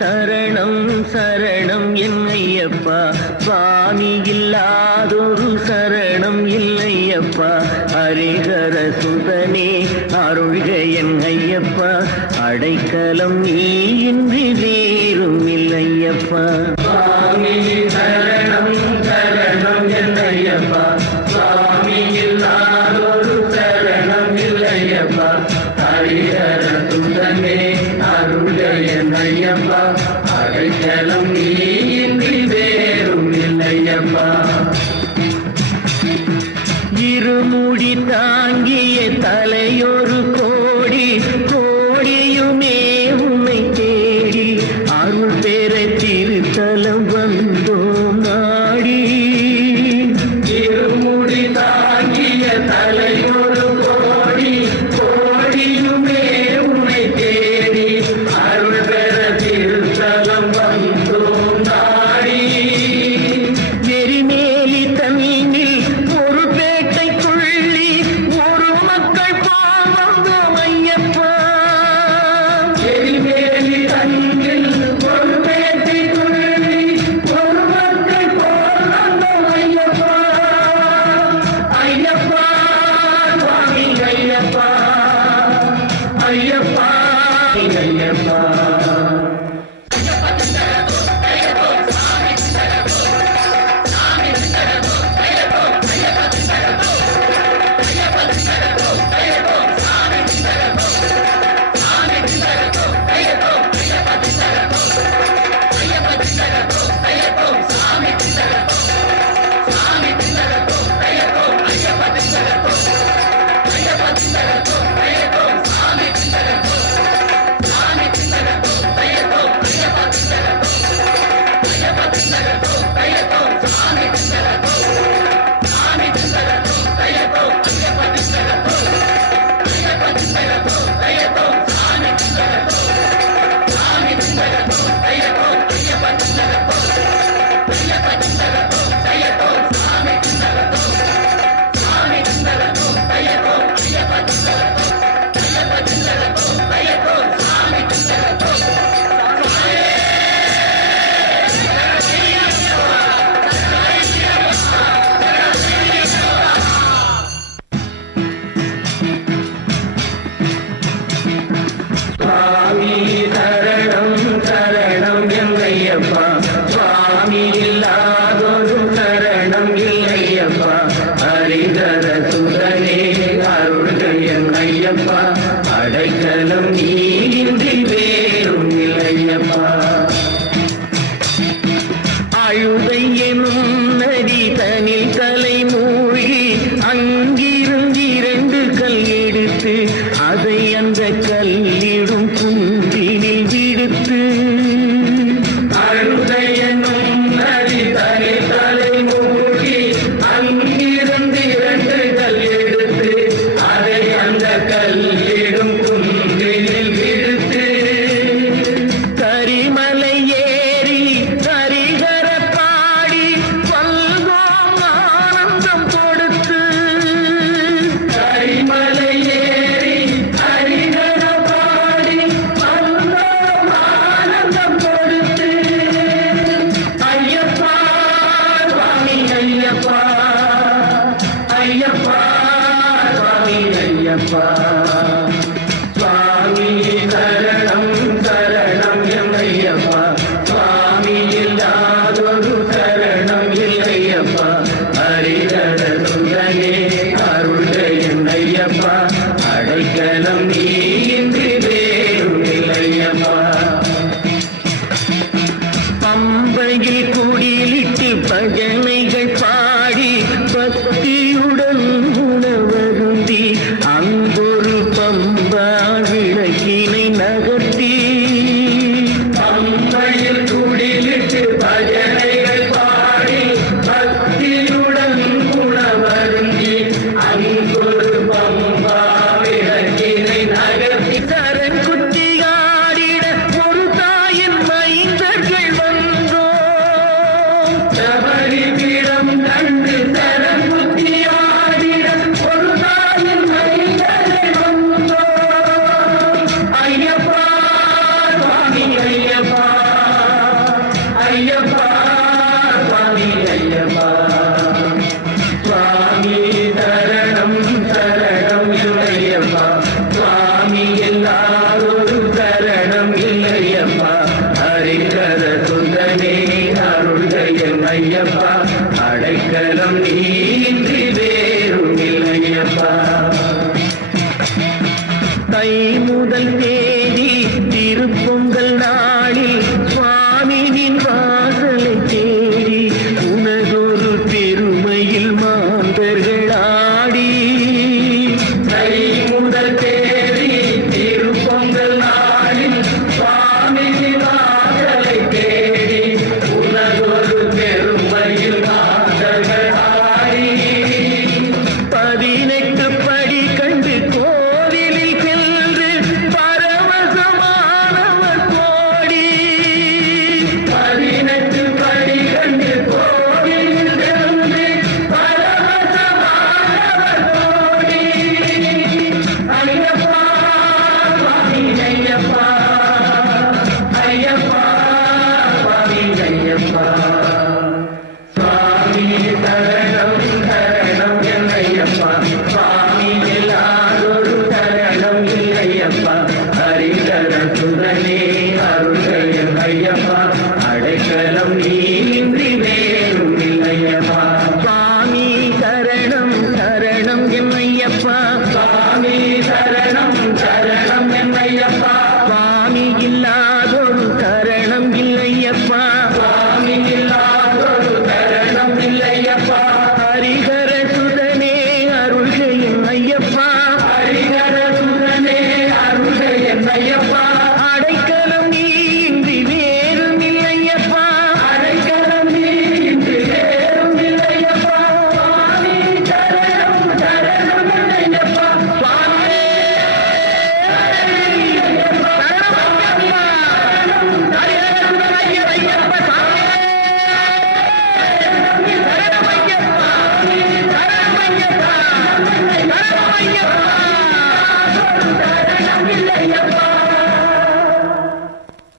சரணம் சரணம் என் ஐயப்பா, சுவாமி இல்லாதொரு சரணம் இல்லையப்பா. ஹரிஹர சுதனே அருள்க என் ஐயப்பா, அடைக்கலம் நீ இன்றி வேறும் இல்லையப்பா. சுவாமி சரணம் சரணம் என் ஐயப்பா, சுவாமி இல்லாதொரு சரணம் இல்லையப்பா. ஹரிஹர சுதனே அருள்க என் ஐயப்பா, அடைக்கலம் நீ இன்றி வேறும் இல்லையப்பா. இருமுடி தாங்கிய தலையொரு கோடி, கோடியுமே உன்னை தேடி அருள் பெற திருத்தலம் வந்தோம் நாடி. இருமுடி தாங்கிய தலையொரு கோடி, கோடியுமே உன்னை தேடி அருள் பெற திருத்தலம் வந்தோம் நாடி. எரிமேலி தன்னில் ஒரு பேட்டைக்குள்ளி ஒரு மக்கள் போல் வந்தோம் ஐயப்பா. எரிமேலி தன்னில் ஒரு பேட்டைக்குள்ளி ஒரு மக்கள் போல் வந்தோம் ஐயப்பா. ஐயப்பா சுவாமி ஐயப்பா, ஐயப்பா ஐயப்பா. சுவாமி சரணம் சரணம் என் ஐயப்பா, சுவாமி இல்லாதொரு சரணம் இல்லையப்பா. ஹரிஹர சுதனே அருள்க என் ஐயப்பா, அடைக்கலம் நீ இன்றி வேறும் இல்லையப்பா. அழுதை எனும் நதி தனில் தலை மூழ்கி அங்கிருந்து 2 கல் எடுத்து அதை அந்த கல்லிடும் குன்றினில் விடுத்து. அழுதை எனும் நதி தனில் தலை மூழ்கி அங்கிருந்து 2 கல் எடுத்து அதை அந்த கல்லிடும் குன்றினில் விடுத்து. கரிமலை ஏறி ஹரிஹர பாடி பல்கோம் ஆனந்தம் கொடுத்து. கரிமலை ஏறி ஹரிஹர பாடி பல்கோம் ஆனந்தம் கொடுத்து. ஐயப்பா சுவாமி ஐயப்பா, ஐயப்பா சுவாமி ஐயப்பா. சுவாமி சரணம் சரணம் என் ஐயப்பா, சுவாமி இல்லாதொரு சரணம் இல்லையப்பா. ஹரிஹர சுதனே அருள்க என் ஐயப்பா, அடைக்கலம் நீ இன்றி வேறும் இல்லையப்பா. பம்பையில் குடிலிட்டு பஜனைகள் பாடி பக்தியுடன் உணவருந்தி அங்கொரு பம்பா விளக்கினை நகர்த்தி. பம்பையில் குடிலிட்டு பஜனைகள் பாடி பக்தியுடன் உணவருந்தி அங்கொரு பம்பா விளக்கினை நகர்த்தி. தை முதல் தேதி திருப்பொங்கல்